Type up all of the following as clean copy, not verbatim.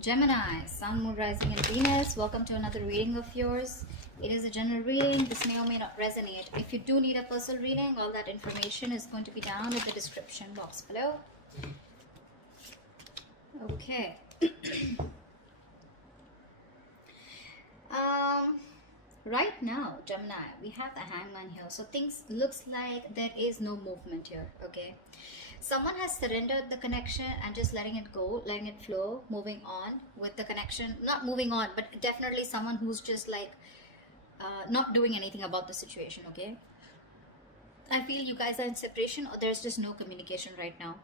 Gemini, Sun, Moon, Rising, and Venus. Welcome to another reading of yours. It is a general reading. This may or may not resonate. If you do need a personal reading, all that information is going to be down in the description box below. Okay. Right now, Gemini, we have the Hangman here. So things looks like there is no movement here. Okay. Someone has surrendered the connection and just letting it go, letting it flow, moving on with the connection. Not moving on, but definitely someone who's just like not doing anything about the situation. Okay. I feel you guys are in separation or there's just no communication right now.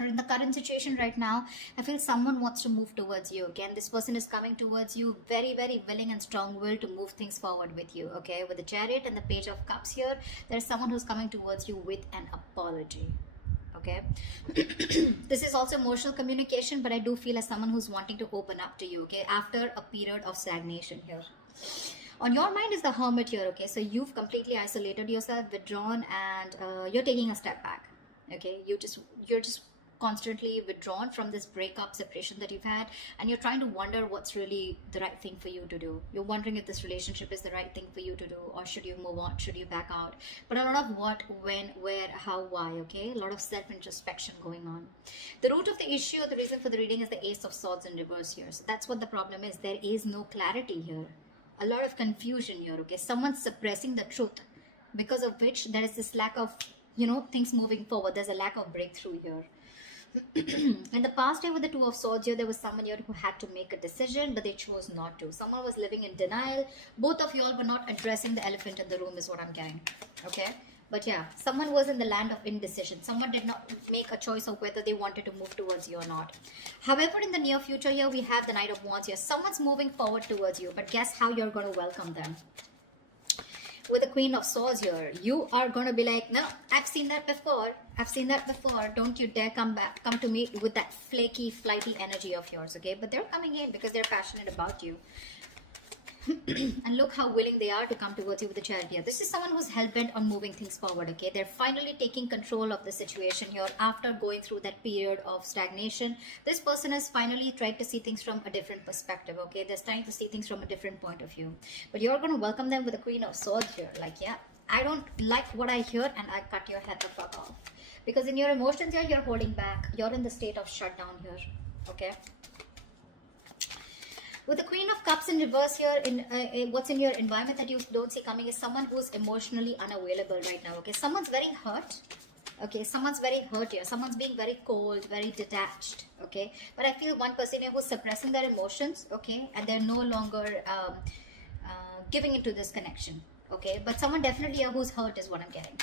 Or in the current situation right now, I feel someone wants to move towards you. Again, this person is coming towards you very, very willing and strong-willed to move things forward with you. Okay, with the Chariot and the Page of Cups here, there's someone who's coming towards you with an apology. Okay. This is also emotional communication, but I do feel as someone who's wanting to open up to you. Okay, after a period of stagnation here. On your mind is the Hermit here. Okay, so you've completely isolated yourself, withdrawn, and you're taking a step back. Okay, you're just constantly withdrawn from this breakup, separation that you've had, and you're trying to wonder what's really the right thing for you to do. You're wondering if this relationship is the right thing for you to do, or should you move on, should you back out. But a lot of what, when, where, how, why. Okay, a lot of self-introspection going on. The root of the issue, the reason for the reading, is the Ace of Swords in reverse here. So that's what the problem is. There is no clarity here, a lot of confusion here. Okay, someone's suppressing the truth, because of which there is this lack of, you know, things moving forward. There's a lack of breakthrough here. In the past year with the Two of Swords here, there was someone here who had to make a decision, but they chose not to. Someone was living in denial. Both of you all were not addressing the elephant in the room is what I'm getting. Okay, but yeah, someone was in the land of indecision. Someone did not make a choice of whether they wanted to move towards you or not. However, in the near future here, we have the Knight of Wands here. Someone's moving forward towards you, but guess how you're going to welcome them? With the Queen of Swords here, you are going to be like, no, I've seen that before. I've seen that before. Don't you dare come to me with that flaky, flighty energy of yours, okay? But they're coming in because they're passionate about you. And look how willing they are to come towards you with the Chariot here. This is someone who's hell-bent on moving things forward, okay? They're finally taking control of the situation here after going through that period of stagnation. This person has finally tried to see things from a different perspective, okay? They're trying to see things from a different point of view. But you're going to welcome them with the Queen of Swords here. Like, yeah, I don't like what I hear and I cut your head the fuck off. Because in your emotions here, you're holding back. You're in the state of shutdown here, okay? With the Queen of Cups in reverse here, what's in your environment that you don't see coming is someone who's emotionally unavailable right now, okay? Someone's very hurt, okay? Someone's very hurt here. Someone's being very cold, very detached, okay? But I feel one person here who's suppressing their emotions, okay? And they're no longer giving into this connection, okay? But someone definitely here who's hurt is what I'm getting.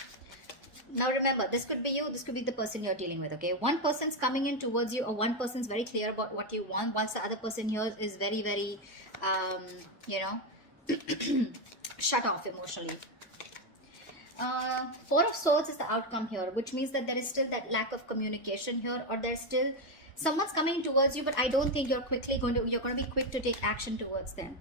Now remember, this could be you, this could be the person you're dealing with, okay? One person's coming in towards you, or one person's very clear about what you want, whilst the other person here is very, very, you know, shut off emotionally. Four of Swords is the outcome here, which means that there is still that lack of communication here, or there's still, someone's coming towards you, but I don't think you're going to be quick to take action towards them.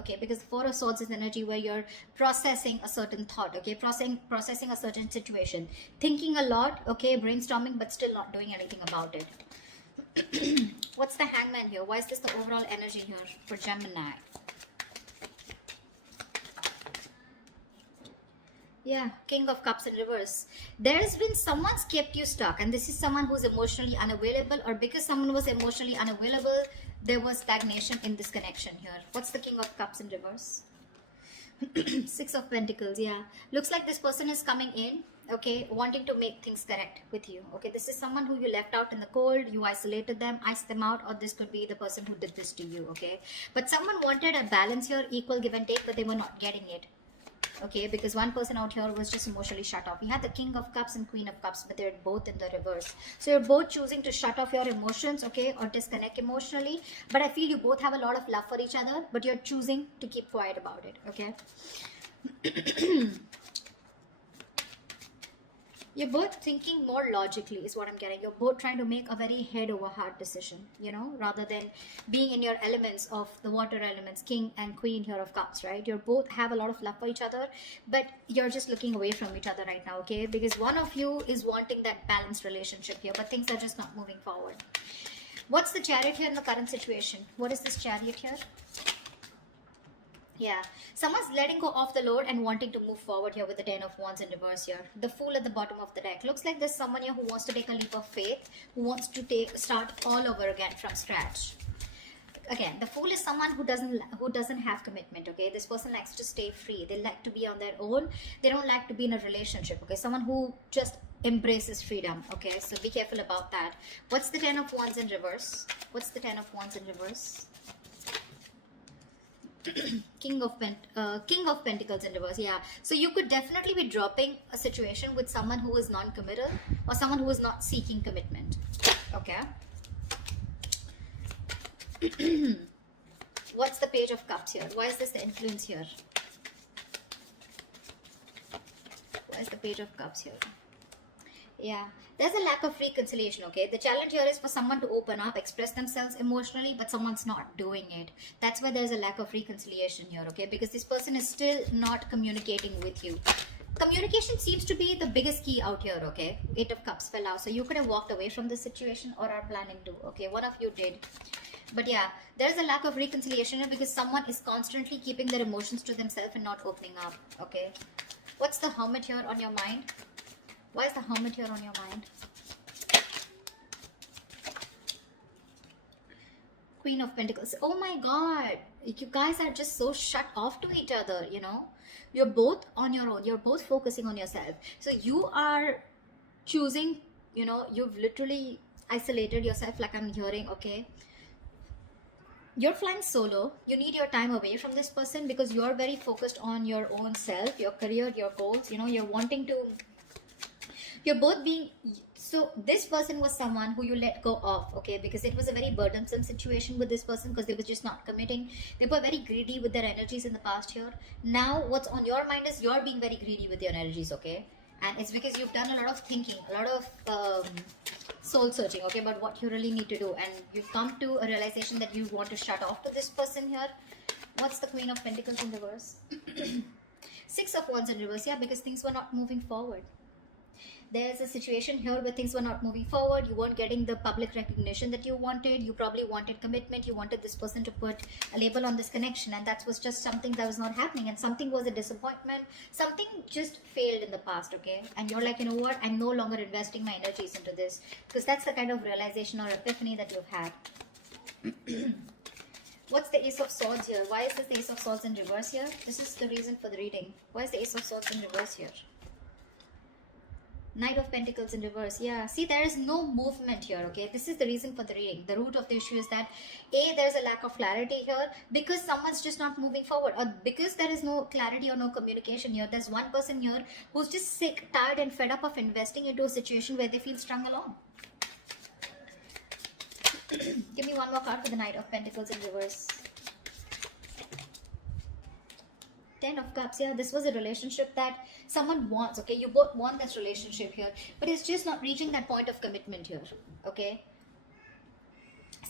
Okay, because Four of Swords is energy where you're processing a certain thought, okay, processing a certain situation, thinking a lot, okay, brainstorming, but still not doing anything about it. What's the Hangman here? Why is this the overall energy here for Gemini? Yeah, King of Cups in reverse. There's been someone's kept you stuck, and this is someone who's emotionally unavailable, or because someone was emotionally unavailable, there was stagnation in this connection here. What's the King of Cups in reverse? Six of Pentacles, yeah. Looks like this person is coming in, okay, wanting to make things correct with you. Okay, this is someone who you left out in the cold, you isolated them, iced them out, or this could be the person who did this to you, okay? But someone wanted a balance here, equal give and take, but they were not getting it. Okay, because one person out here was just emotionally shut off. We had the King of Cups and Queen of Cups, but they're both in the reverse. So you're both choosing to shut off your emotions, okay, or disconnect emotionally. But I feel you both have a lot of love for each other, but you're choosing to keep quiet about it, okay? You're both thinking more logically is what I'm getting. You're both trying to make a very head over heart decision, you know, rather than being in your elements of the water elements, King and Queen here of Cups, right? You both have a lot of love for each other, but you're just looking away from each other right now, okay? Because one of you is wanting that balanced relationship here, but things are just not moving forward. What's the Chariot here in the current situation? What is this Chariot here? Yeah, someone's letting go of the load and wanting to move forward here with the 10 of Wands in reverse here. The Fool at the bottom of the deck. Looks like there's someone here who wants to take a leap of faith, who wants to start all over again from scratch. Again, the Fool is someone who doesn't have commitment, okay? This person likes to stay free. They like to be on their own. They don't like to be in a relationship, okay? Someone who just embraces freedom, okay? So be careful about that. What's the 10 of Wands in reverse? What's the 10 of Wands in reverse? King of Pentacles in reverse. Yeah, so you could definitely be dropping a situation with someone who is non-committal or someone who is not seeking commitment, okay? What's the Page of Cups here? Why is this the influence here? Why is the Page of Cups here? Yeah, there's a lack of reconciliation, okay? The challenge here is for someone to open up, express themselves emotionally, but someone's not doing it. That's why there's a lack of reconciliation here, okay? Because this person is still not communicating with you. Communication seems to be the biggest key out here, okay? 8 of Cups fell out. So you could have walked away from this situation or are planning to, okay? One of you did. But yeah, there's a lack of reconciliation here because someone is constantly keeping their emotions to themselves and not opening up, okay? What's the Hermit here on your mind? Why is the Hermit here on your mind? Queen of Pentacles. Oh my God. You guys are just so shut off to each other, you know. You're both on your own. You're both focusing on yourself. So you are choosing, you know, you've literally isolated yourself like I'm hearing, okay. You're flying solo. You need your time away from this person because you're very focused on your own self, your career, your goals. You know, you're wanting to... You're both being... So this person was someone who you let go of, okay? Because it was a very burdensome situation with this person because they were just not committing. They were very greedy with their energies in the past year. Now what's on your mind is you're being very greedy with your energies, okay? And it's because you've done a lot of thinking, a lot of soul searching, okay, about what you really need to do. And you've come to a realization that you want to shut off to this person here. What's the Queen of Pentacles in reverse? 6 of Wands in reverse, yeah, because things were not moving forward. There's a situation here where things were not moving forward. You weren't getting the public recognition that you wanted. You probably wanted commitment. You wanted this person to put a label on this connection, and that was just something that was not happening, and something was a disappointment. Something just failed in the past, okay? And you're like, you know what? I'm no longer investing my energies into this, because that's the kind of realization or epiphany that you've had. What's the Ace of Swords here? Why is this the Ace of Swords in reverse here? This is the reason for the reading. Why is the Ace of Swords in reverse here? Knight of Pentacles in reverse. Yeah, see, there is no movement here, okay? This is the reason for the reading. The root of the issue is that there's a lack of clarity here because someone's just not moving forward, or because there is no clarity or no communication here. There's one person here who's just sick, tired and fed up of investing into a situation where they feel strung along. Give me one more card for the Knight of Pentacles in reverse. 10 of Cups. Yeah, this was a relationship that someone wants, okay? You both want this relationship here, but it's just not reaching that point of commitment here, okay?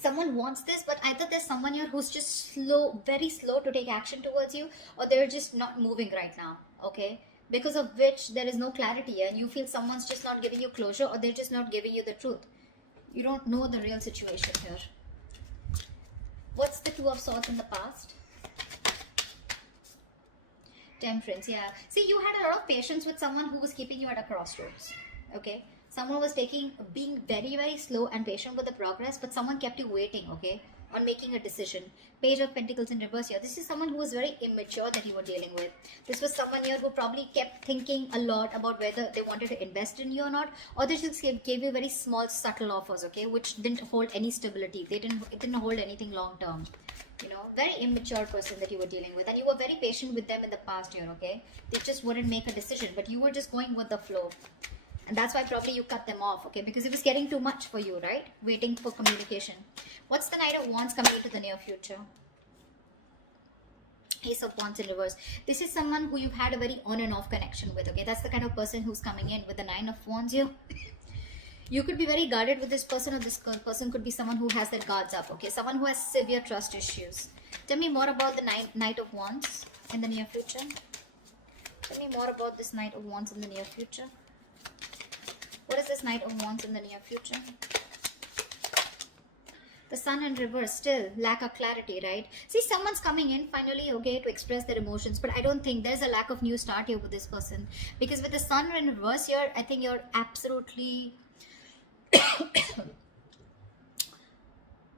Someone wants this, but either there's someone here who's just slow, very slow to take action towards you, or they're just not moving right now, okay? Because of which there is no clarity, and you feel someone's just not giving you closure, or they're just not giving you the truth. You don't know the real situation here. What's the Two of Swords in the past? Temperance, yeah. See, you had a lot of patience with someone who was keeping you at a crossroads, okay? Someone was being very, very slow and patient with the progress, but someone kept you waiting, okay, on making a decision. Page of Pentacles in reverse here. This is someone who was very immature that you were dealing with. This was someone here who probably kept thinking a lot about whether they wanted to invest in you or not, or they just gave you very small, subtle offers, okay, which didn't hold any stability. It didn't hold anything long term. You know, very immature person that you were dealing with, and you were very patient with them in the past year, okay? They just wouldn't make a decision, but you were just going with the flow. And that's why probably you cut them off, okay? Because it was getting too much for you, right? Waiting for communication. What's the Knight of Wands coming into the near future? Ace of Wands in reverse. This is someone who you've had a very on and off connection with, okay? That's the kind of person who's coming in with the 9 of Wands here. You could be very guarded with this person, or this person could be someone who has their guards up, okay? Someone who has severe trust issues. Tell me more about the Knight of Wands in the near future. Tell me more about this Knight of Wands in the near future. What is this Knight of Wands in the near future? The sun in reverse, still lack of clarity, right? See, someone's coming in finally, okay, to express their emotions, but I don't think there's a lack of new start here with this person, because with the sun in reverse here, I think you're absolutely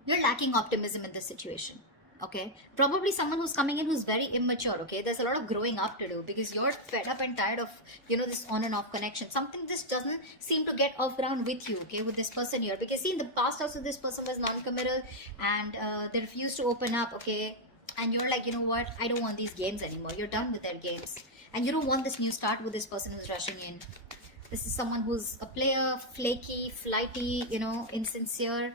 you're lacking optimism in this situation. Okay, probably someone who's coming in who's very immature. Okay, there's a lot of growing up to do, because you're fed up and tired of, you know, this on and off connection. Something just doesn't seem to get off ground with you, okay, with this person here, because see, in the past also this person was non-committal, and they refused to open up. Okay, and you're like, you know what, I don't want these games anymore. You're done with their games, and you don't want this new start with this person who's rushing in. This is someone who's a player, flaky, flighty, you know, insincere.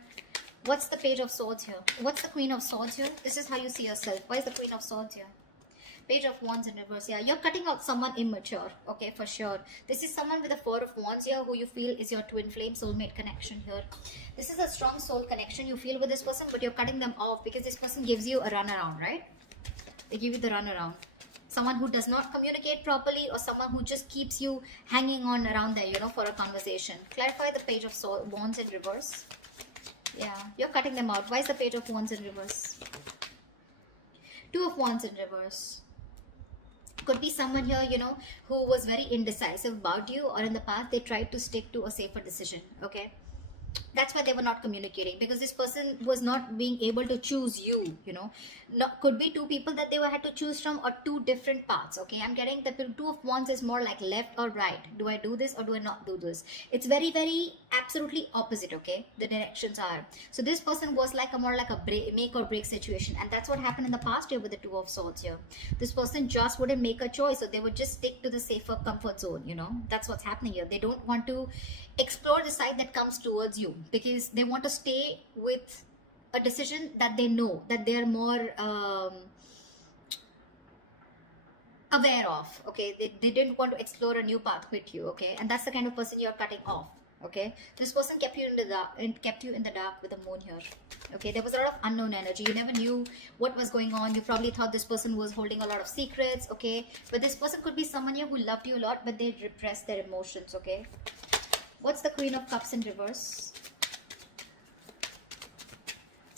What's the Page of Swords here? What's the Queen of Swords here? This is how you see yourself. Why is the Queen of Swords here? Page of Wands in reverse. Yeah, you're cutting out someone immature. Okay, for sure. This is someone with the Four of Wands here who you feel is your twin flame soulmate connection here. This is a strong soul connection you feel with this person, but you're cutting them off because this person gives you a runaround, right? They give you the runaround. Someone who does not communicate properly, or someone who just keeps you hanging on around there, you know, for a conversation. Clarify the Page of Wands in reverse. Yeah, you're cutting them out. Why is the Page of Wands in reverse? Two of Wands in reverse. Could be someone here, you know, who was very indecisive about you, or in the past they tried to stick to a safer decision. Okay, that's why they were not communicating, because this person was not being able to choose you, you know. Could be two people that they had to choose from, or two different paths. Okay, I'm getting the Two of Wands is more like left or right. Do I do this or do I not do this? It's very, very absolutely opposite. Okay, the directions are. So this person was like a more like a make or break situation, and that's what happened in the past year with the Two of Swords here. This person just wouldn't make a choice, so they would just stick to the safer comfort zone, you know. That's what's happening here. They don't want to explore the side that comes towards you, because they want to stay with a decision that they know, that they're more aware of. Okay, they didn't want to explore a new path with you. Okay, and that's the kind of person you're cutting off. Okay, this person kept you in the dark, and kept you in the dark with the moon here. Okay, there was a lot of unknown energy. You never knew what was going on. You probably thought this person was holding a lot of secrets. Okay, but this person could be someone here who loved you a lot, but they repressed their emotions. Okay, what's the Queen of Cups in reverse?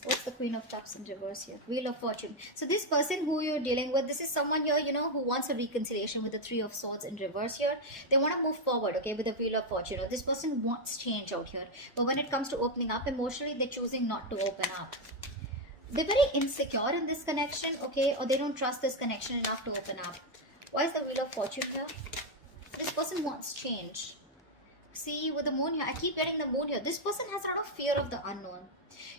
What's the Queen of Cups in reverse here? Wheel of Fortune. So this person who you're dealing with, this is someone here, you know, who wants a reconciliation with the Three of Swords in reverse here. They want to move forward, okay, with the Wheel of Fortune. This person wants change out here. But when it comes to opening up emotionally, they're choosing not to open up. They're very insecure in this connection, okay, or they don't trust this connection enough to open up. Why is the Wheel of Fortune here? This person wants change. See, with the moon here, I keep getting the moon here. This person has a lot of fear of the unknown.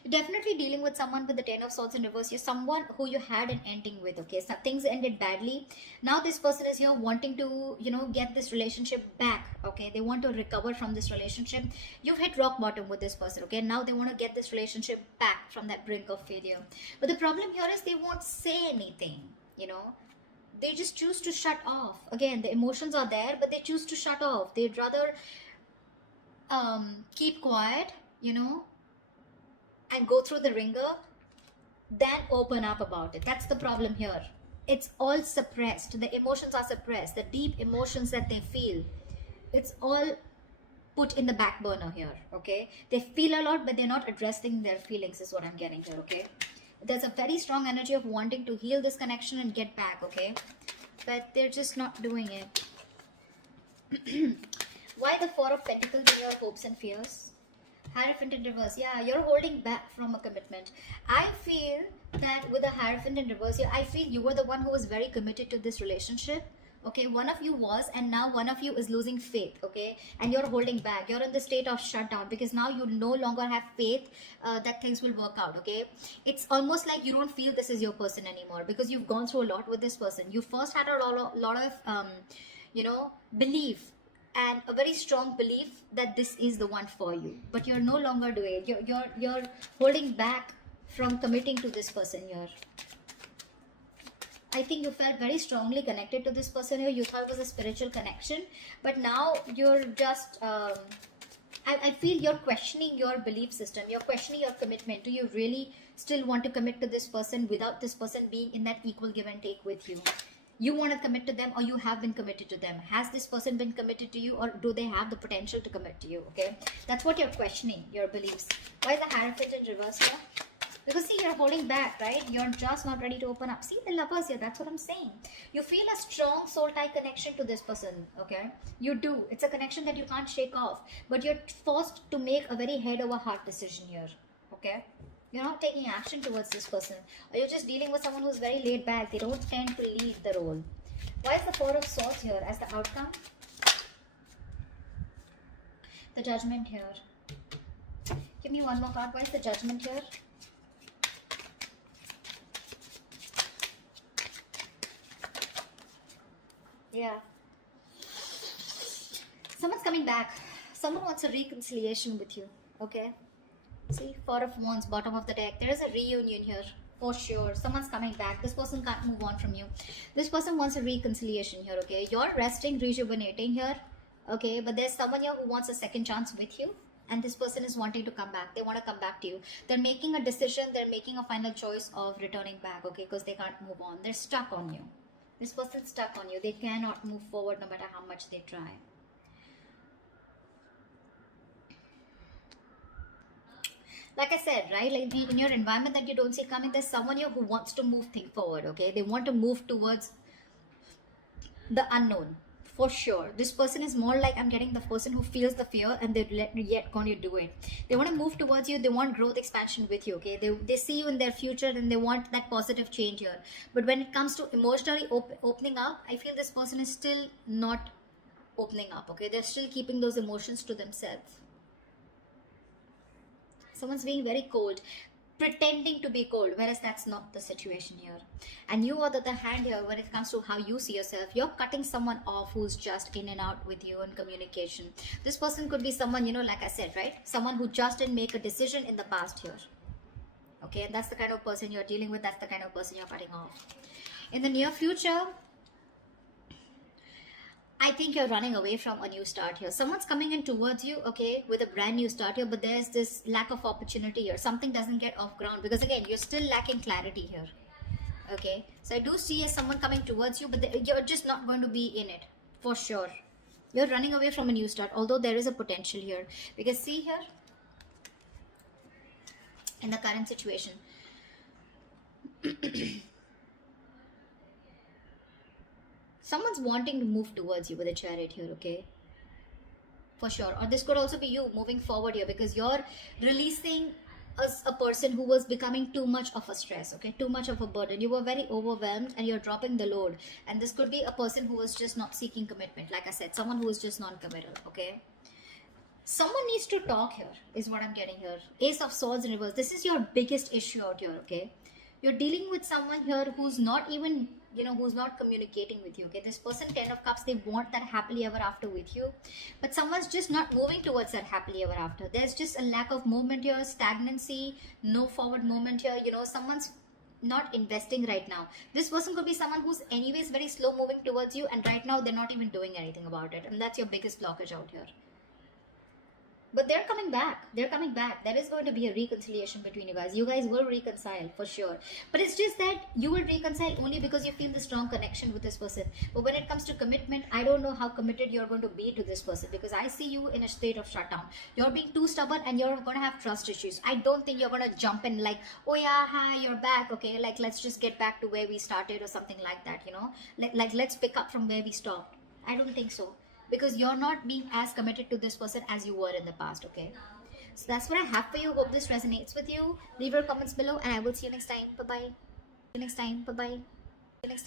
You're definitely dealing with someone with the Ten of Swords in reverse. You're someone who you had an ending with, okay? So things ended badly. Now this person is here wanting to, you know, get this relationship back, okay? They want to recover from this relationship. You've hit rock bottom with this person, okay? Now they want to get this relationship back from that brink of failure. But the problem here is they won't say anything, you know? They just choose to shut off. Again, the emotions are there, but they choose to shut off. They'd rather keep quiet, you know, and go through the ringer than open up about it. That's the problem here. It's all suppressed. The emotions are suppressed. The deep emotions that they feel, it's all put in the back burner here, okay? They feel a lot, but they're not addressing their feelings, is what I'm getting here, okay? There's a very strong energy of wanting to heal this connection and get back, okay? But they're just not doing it. Why the Four of Pentacles in your hopes and fears? Hierophant in reverse. Yeah, you're holding back from a commitment. I feel that with the Hierophant in reverse here, I feel you were the one who was very committed to this relationship. Okay, one of you was, and now one of you is losing faith, okay? And you're holding back. You're in the state of shutdown because now you no longer have faith that things will work out, okay? It's almost like you don't feel this is your person anymore because you've gone through a lot with this person. You first had a lot of, you know, belief and a very strong belief that this is the one for you. But you're no longer doing it. You're holding back from committing to this person here. I think you felt very strongly connected to this person here. You thought it was a spiritual connection, but now you're just, I feel you're questioning your belief system. You're questioning your commitment. Do you really still want to commit to this person without this person being in that equal give and take with you? You want to commit to them, or you have been committed to them? Has this person been committed to you, or do they have the potential to commit to you? Okay, that's what you're questioning, your beliefs. Why is the Hierophant in reverse here? Because see, you're holding back, right? You're just not ready to open up. See, the lovers here, that's what I'm saying. You feel a strong soul tie connection to this person, okay? You do. It's a connection that you can't shake off. But you're forced to make a very head over heart decision here, okay? You're not taking action towards this person. Or you're just dealing with someone who's very laid back. They don't tend to lead the role. Why is the Four of Swords here as the outcome? The Judgment here. Give me one more card. Why is the Judgment here? Yeah. Someone's coming back. Someone wants a reconciliation with you. Okay. See, Four of Wands, bottom of the deck. There is a reunion here. For sure. Someone's coming back. This person can't move on from you. This person wants a reconciliation here. Okay. You're resting, rejuvenating here. Okay. But there's someone here who wants a second chance with you. And this person is wanting to come back. They want to come back to you. They're making a decision. They're making a final choice of returning back. Okay. Because they can't move on. They're stuck on you. This person's stuck on you. They cannot move forward no matter how much they try. Like I said, right? Like in your environment that you don't see coming, there's someone here who wants to move things forward, okay? They want to move towards the unknown. For sure. This person is more like, I'm getting the person who feels the fear and they're yet going to do it. They want to move towards you. They want growth expansion with you, okay? They see you in their future and they want that positive change here. But when it comes to emotionally opening up, I feel this person is still not opening up, okay? They're still keeping those emotions to themselves. Someone's being very cold, pretending to be cold, whereas that's not the situation here. And you, on the other hand here, when it comes to how you see yourself, you're cutting someone off who's just in and out with you in communication. This person could be someone, you know, like I said, right? Someone who just didn't make a decision in the past here. Okay, and that's the kind of person you're dealing with. That's the kind of person you're cutting off. In the near future, I think you're running away from a new start here. Someone's coming in towards you, okay, with a brand new start here, but there's this lack of opportunity here. Something doesn't get off ground because, again, you're still lacking clarity here, okay? So I do see someone coming towards you, but you're just not going to be in it, for sure. You're running away from a new start, although there is a potential here. Because see here, in the current situation, someone's wanting to move towards you with a Chariot here, okay? For sure. Or this could also be you moving forward here because you're releasing a person who was becoming too much of a stress, okay? Too much of a burden. You were very overwhelmed and you're dropping the load. And this could be a person who was just not seeking commitment. Like I said, someone who is just non-committal, okay? Someone needs to talk here, is what I'm getting here. Ace of Swords in reverse. This is your biggest issue out here, okay? You're dealing with someone here who's not even, you know, who's not communicating with you, okay? This person, 10 of Cups, they want that happily ever after with you. But someone's just not moving towards that happily ever after. There's just a lack of movement here, stagnancy, no forward movement here. You know, someone's not investing right now. This person could be someone who's anyways very slow moving towards you, and right now they're not even doing anything about it. And that's your biggest blockage out here. But they're coming back. They're coming back. There is going to be a reconciliation between you guys. You guys will reconcile for sure. But it's just that you will reconcile only because you feel the strong connection with this person. But when it comes to commitment, I don't know how committed you're going to be to this person because I see you in a state of shutdown. You're being too stubborn and you're going to have trust issues. I don't think you're going to jump in like, oh yeah, hi, you're back. Okay, like let's just get back to where we started or something like that, you know. Like let's pick up from where we stopped. I don't think so. Because you're not being as committed to this person as you were in the past, okay? So that's what I have for you. Hope this resonates with you. Leave your comments below and I will see you next time. Bye-bye. See you next time. Bye-bye. See you next time.